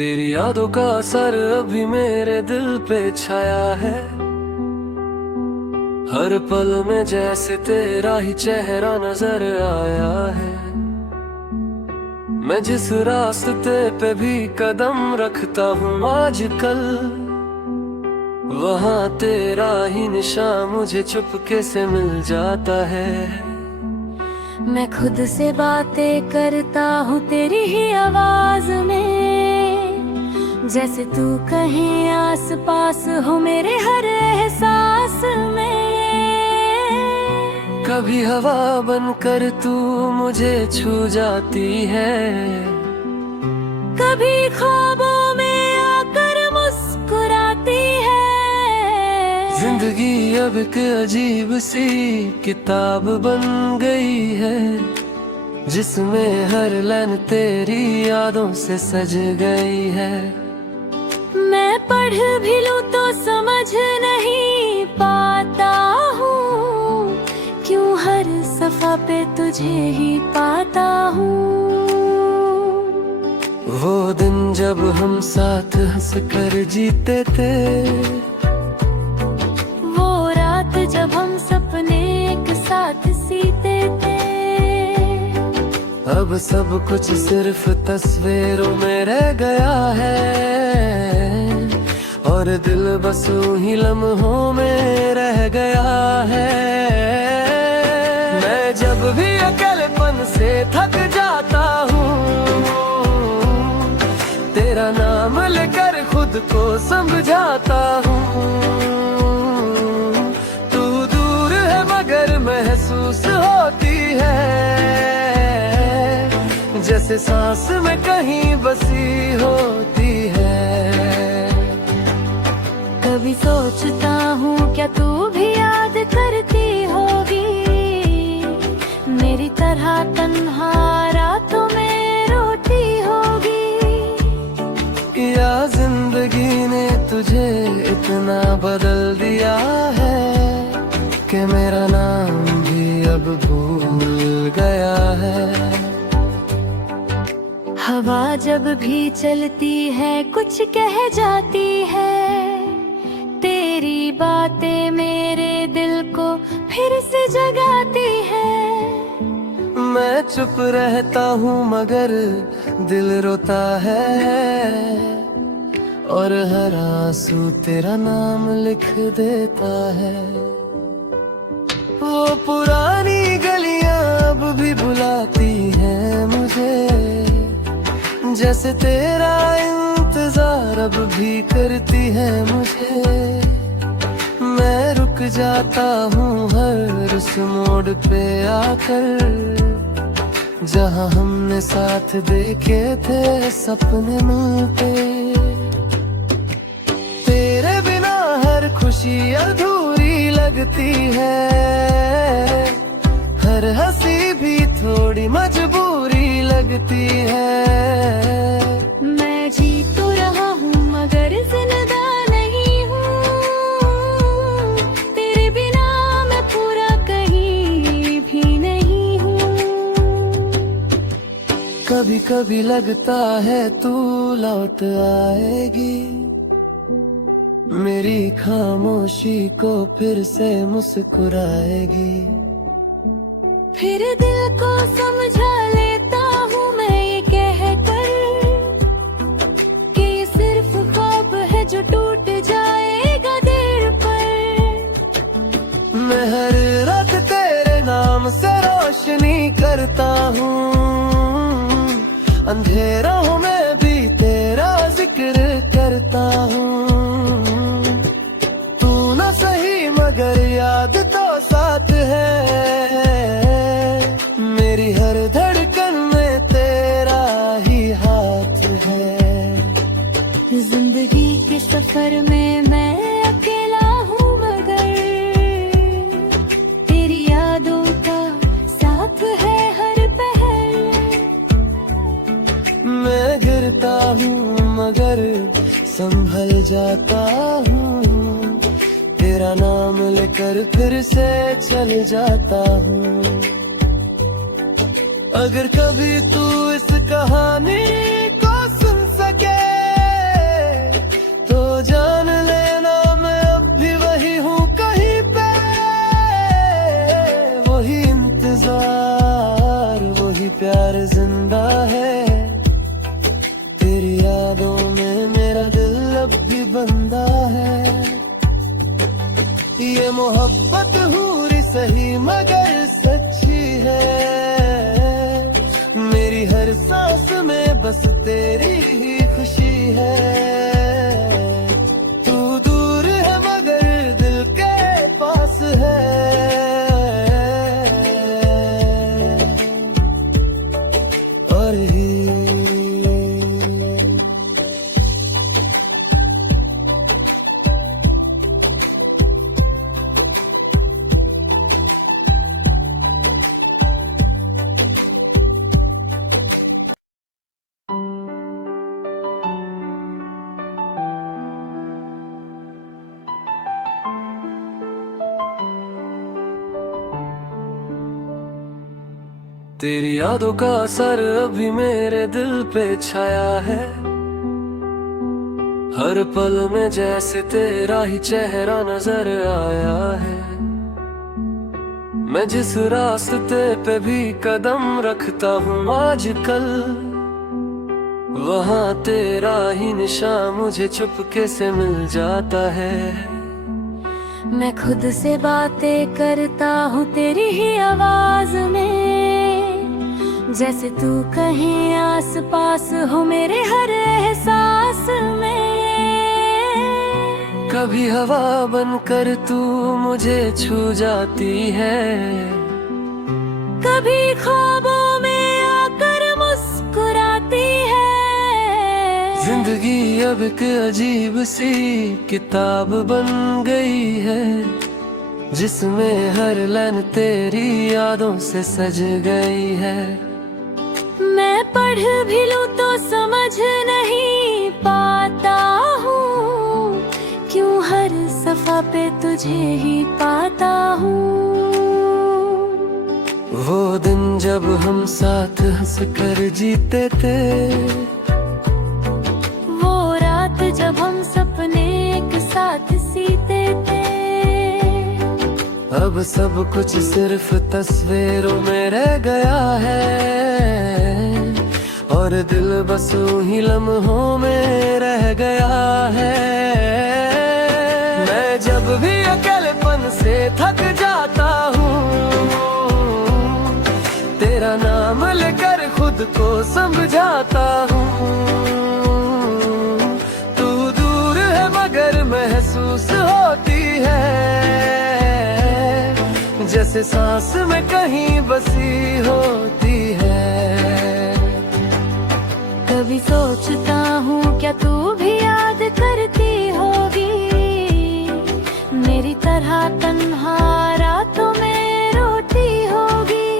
तेरी यादों का असर अभी मेरे दिल पे छाया है। हर पल में जैसे तेरा ही चेहरा नजर आया है। मैं जिस रास्ते पे भी कदम रखता हूँ आजकल, वहाँ तेरा ही निशान मुझे चुपके से मिल जाता है। मैं खुद से बातें करता हूँ तेरी ही आवाज में, जैसे तू कहीं आस पास हो मेरे हर एहसास में। कभी हवा बनकर तू मुझे छू जाती है, कभी ख्वाबों में आकर मुस्कुराती है। जिंदगी अब एक अजीब सी किताब बन गई है, जिसमें हर लाइन तेरी यादों से सज गई है। मैं पढ़ भी लूं तो समझ नहीं पाता हूँ, क्यों हर सफा पे तुझे ही पाता हूँ। वो दिन जब हम साथ हंस कर जीते थे, वो रात जब हम सपने एक साथ सीते थे। अब सब कुछ सिर्फ तस्वीरों में रह गया है, और दिल बस उन्हीं लम्हों में रह गया है। मैं जब भी अकेलेपन से थक जाता हूँ, तेरा नाम लेकर खुद को समझाता हूँ। तू दूर है मगर महसूस होती है, जैसे सांस में कहीं बसी होती है। कभी सोचता हूँ क्या तू भी याद करती होगी, मेरी तरह तन्हा रातों में रोती होगी। या जिंदगी ने तुझे इतना बदल दिया है कि मेरा नाम भी अब भूल गया है। हवा जब भी चलती है कुछ कह जाती है, तेरी बातें मेरे दिल को फिर से जगाती है। मैं चुप रहता हूँ मगर दिल रोता है, और हर आंसू तेरा नाम लिख देता है। वो पुरानी गलियां अब भी बुलाती हैं मुझे, जैसे तेरा इंतजार अब भी करती है मुझे। मैं रुक जाता हूँ हर उस मोड़ पे आकर, जहाँ हमने साथ देखे थे सपने मिलते। तेरे बिना हर खुशी अधूरी लगती है, हर हंसी भी थोड़ी मजबूरी लगती है। मैं जी तो रहा हूँ मगर जिंदा नहीं हूँ, तेरे बिना मैं पूरा कहीं भी नहीं हूँ। कभी कभी लगता है तू लौट आएगी, मेरी खामोशी को फिर से मुस्कुराएगी। फिर दिल को समझा लेता हूँ मैं ये कहकर कि ये सिर्फ ख्वाब है जो टूट जाएगा देर पर। मैं हर रात तेरे नाम से रोशनी करता हूँ, अंधेरों में भी तेरा जिक्र करता हूँ। तू न सही मगर याद तो साथ है, मेरी हर धड़कन में तेरा ही हाथ है। जिंदगी के सफर में मैं अकेला हूँ मगर तेरी यादों का साथ है हर पहर। मैं गिरता हूँ मगर संभल जाता हूँ, तेरा नाम लेकर फिर से चल जाता हूँ। अगर कभी तू इस कहानी को सुन सके बंदा है। ये मोहब्बत हूरी सही मगर सच्ची है। मेरी हर सांस में बस तेरी ही खुशी है। तू दूर है मगर दिल के पास है। और ही तेरी यादों का असर अभी मेरे दिल पे छाया है। हर पल में जैसे तेरा ही चेहरा नजर आया है। मैं जिस रास्ते पे भी कदम रखता हूँ आजकल, वहाँ तेरा ही निशान मुझे चुपके से मिल जाता है। मैं खुद से बातें करता हूँ तेरी ही आवाज में, जैसे तू कहीं आस पास हो मेरे हर एहसास में। कभी हवा बनकर तू मुझे छू जाती है। कभी ख्वाबों में आकर मुस्कुराती है। जिंदगी अब एक अजीब सी किताब बन गई है, जिसमें हर लाइन तेरी यादों से सज गई है। मैं पढ़ भी लूं तो समझ नहीं पाता हूँ, क्यों हर सफा पे तुझे ही पाता हूँ। वो दिन जब हम साथ हंस कर जीते थे, वो रात जब हम सपने एक साथ सीते थे। अब सब कुछ सिर्फ तस्वीरों में रह गया है, और दिल बस उन्हीं लम्हों में रह गया है। मैं जब भी अकेलेपन से थक जाता हूँ, तेरा नाम लेकर खुद को समझाता हूँ। तू दूर है मगर महसूस होती है, जैसे सांस में कहीं बसी होती है। कभी सोचता हूँ क्या तू भी याद करती होगी, मेरी तरह तन्हा रातों में रोती होगी।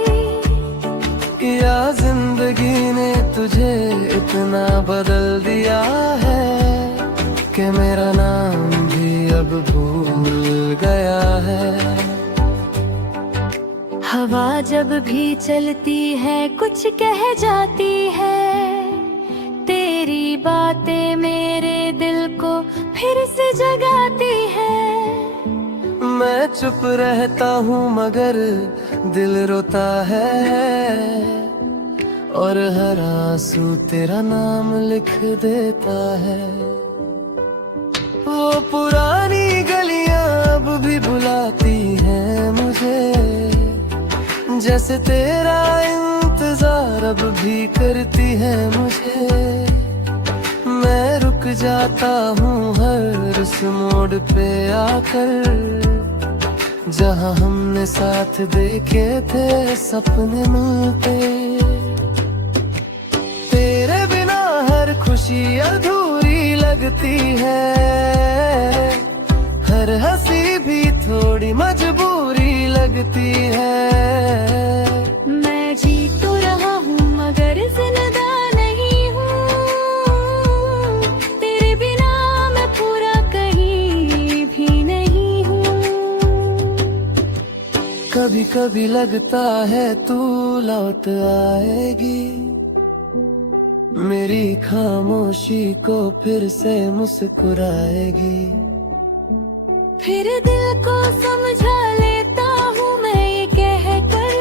या जिंदगी ने तुझे इतना बदल दिया है कि मेरा नाम भी अब भूल गया है। हवा जब भी चलती है कुछ कह जाती है, तेरी बातें मेरे दिल को फिर से जगाती है। मैं चुप रहता हूँ मगर दिल रोता है, और हर आंसू तेरा नाम लिख देता है। वो पुरानी गलियां अब भी बुलाती हैं मुझे, जैसे तेरा इंतजार अब भी करती है मुझे। मैं रुक जाता हूँ हर उस मोड़ पे आकर, जहाँ हमने साथ देखे थे सपने मिलते। तेरे बिना हर खुशी अधूरी लगती है, हर हंसी भी थोड़ी मजबूरी लगती है। मैं जी तो रहा हूँ मगर जिंदा नहीं हूँ, तेरे बिना मैं पूरा कहीं भी नहीं हूँ। कभी कभी लगता है तू लौट आएगी, मेरी खामोशी को फिर से मुस्कुराएगी। फिर दिल को समझा लेता हूँ मैं ये कहकर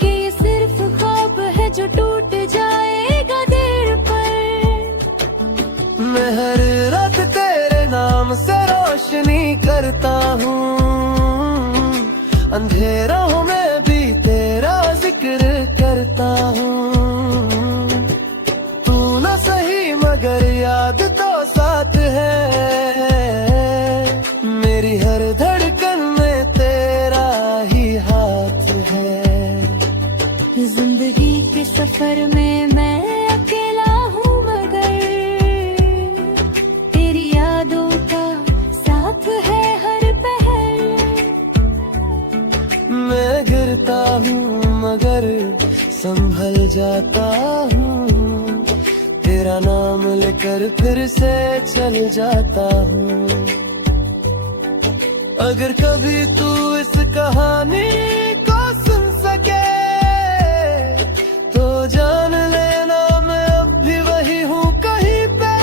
कि ये सिर्फ ख्वाब है जो टूट जाएगा देर पर। मैं हर तुझे राहों में भी तेरा जिक्र करता हूँ। तू ना सही मगर याद तो साथ है, मेरी हर धड़कन में तेरा ही हाथ है। जिंदगी के सफर में मैं अकेला हूँ मगर तेरी यादों का साथ है हर पहर। मैं गिरता हूँ मगर संभल जाता हूँ, तेरा नाम लेकर फिर से चल जाता हूँ। अगर कभी तू इस कहानी को सुन सके तो जान लेना मैं अब भी वही हूँ कहीं पे।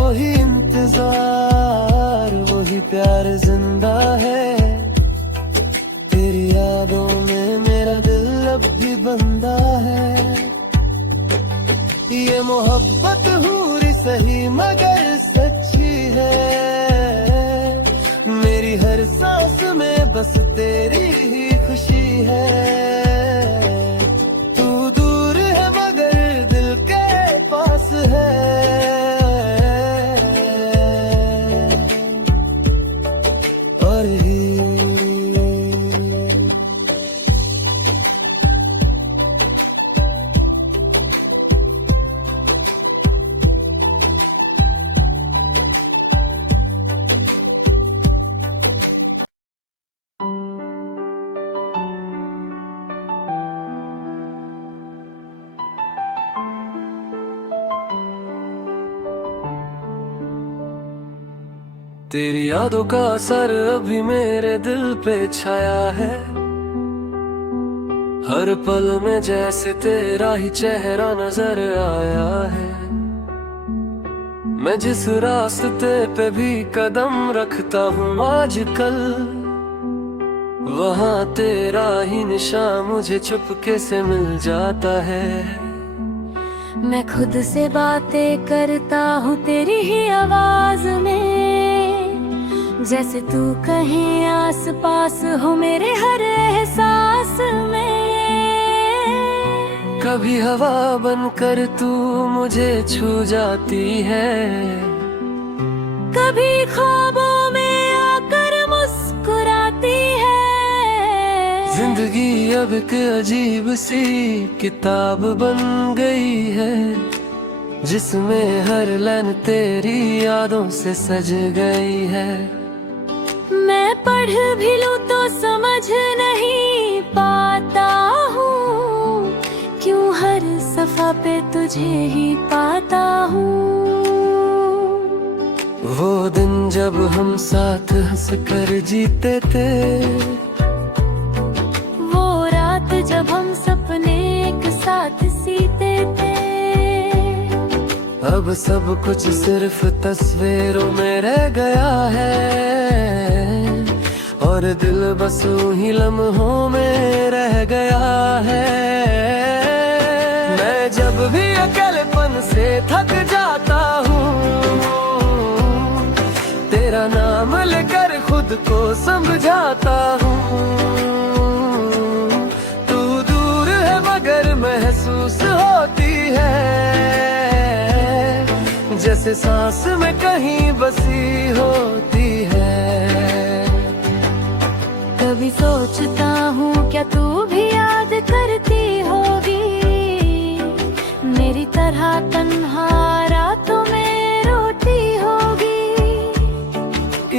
वही इंतजार वही प्यार जिंदा है, तेरी यादों में मेरा दिल अब भी बंदा है। ये मोहब्बत हूरी सही मगर सच्ची है, मेरी हर सांस में बस तेरी ही खुशी है। तू दूर है मगर दिल के पास है, और ही तेरी यादों का असर अभी मेरे दिल पे छाया है। हर पल में जैसे तेरा ही चेहरा नजर आया है। मैं जिस रास्ते पे भी कदम रखता हूँ आजकल, वहाँ तेरा ही निशान मुझे चुपके से मिल जाता है। मैं खुद से बातें करता हूँ तेरी ही आवाज में, जैसे तू कहीं आस पास हो मेरे हर एहसास में। कभी हवा बनकर तू मुझे छू जाती है, कभी ख्वाबों में आकर मुस्कुराती है। जिंदगी अब एक अजीब सी किताब बन गई है, जिसमें हर लाइन तेरी यादों से सज गई है। मैं पढ़ भी लूं तो समझ नहीं पाता हूँ, क्यों हर सफा पे तुझे ही पाता हूँ। वो दिन जब हम साथ हंस कर जीते थे, वो रात जब हम सपने एक साथ सीते थे। अब सब कुछ सिर्फ तस्वीरों में रह गया है, और दिल बस उन्हीं लम्हों में रह गया है। मैं जब भी अकेलेपन से थक जाता हूँ, तेरा नाम लेकर खुद को समझाता हूँ। तू दूर है मगर महसूस होती है, जैसे सांस में कहीं बसी होती है। कभी सोचता हूँ क्या तू भी याद करती होगी, मेरी तरह तन्हा रातों में रोती होगी।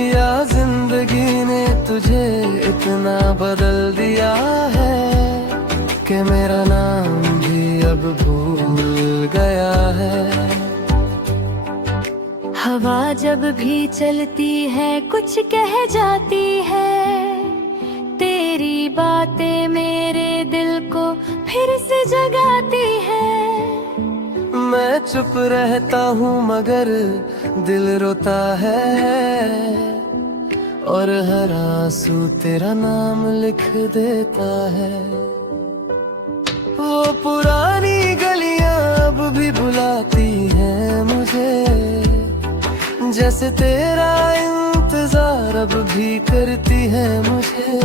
या जिंदगी ने तुझे इतना बदल दिया है कि मेरा नाम भी अब भूल गया है। हवा जब भी चलती है कुछ कह जाती है, तेरी बातें मेरे दिल को फिर से जगाती है। मैं चुप रहता हूँ मगर दिल रोता है, और हर आंसू तेरा नाम लिख देता है। वो पुरानी गलियां अब भी बुलाती हैं मुझे, जैसे तेरा इंतजार इंतजार अब भी करती है मुझे।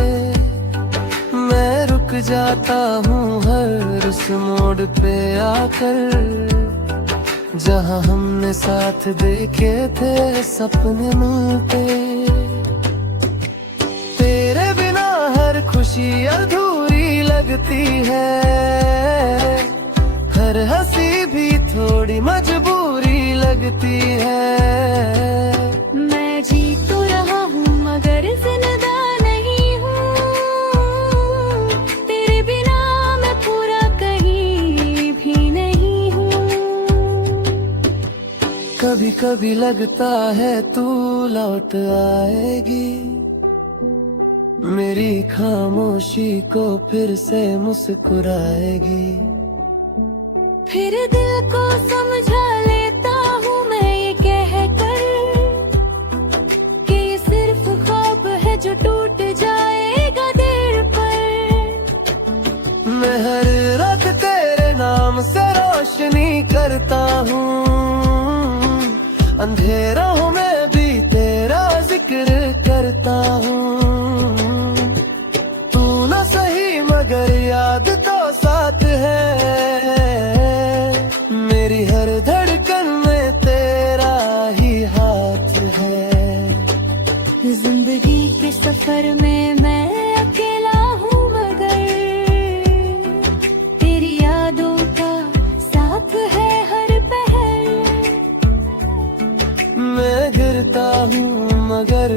मैं रुक जाता हूँ हर उस मोड़ पे आकर, जहाँ हमने साथ देखे थे सपने मिलते। तेरे बिना हर खुशी अधूरी लगती है, हर हंसी भी थोड़ी मजबूरी लगती है। मैं जी तो रहा हूँ मगर जिंदा नहीं हूँ, तेरे बिना मैं पूरा कहीं भी नहीं हूँ। कभी कभी लगता है तू लौट आएगी, मेरी खामोशी को फिर से मुस्कुराएगी। फिर दिल को समझा लेता हूँ मैं ये कह कर कि ये सिर्फ ख्वाब है जो टूट जाएगा देर पर। मैं हर रात तेरे नाम से रोशनी करता हूँ, अंधेरों में भी तेरा जिक्र करता हूँ। तू न सही मगर याद तो साथ है, मेरी हर धड़कन में तेरा ही हाथ है। जिंदगी के सफर में मैं अकेला हूँ मगर तेरी यादों का साथ है हर पहर। मैं गिरता हूँ मगर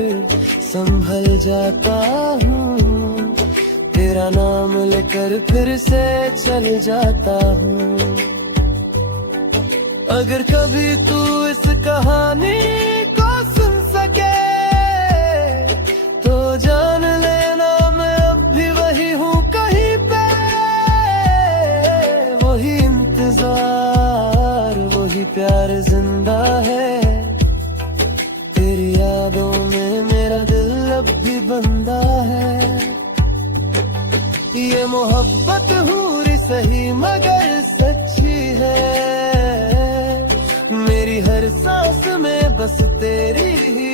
संभल जाता हूँ, तेरा नाम लेकर फिर से चल जाता हूँ। अगर कभी तू इस कहानी को सुन सके तो जान लेना मैं अब भी वही हूँ कहीं पे। वही इंतजार वही प्यार जिंदा है, तेरी यादों में मेरा दिल अब भी बंदा है। ये मोहब्बत हूरी सही मगर सच्ची है, मेरी हर सांस में बस तेरी ही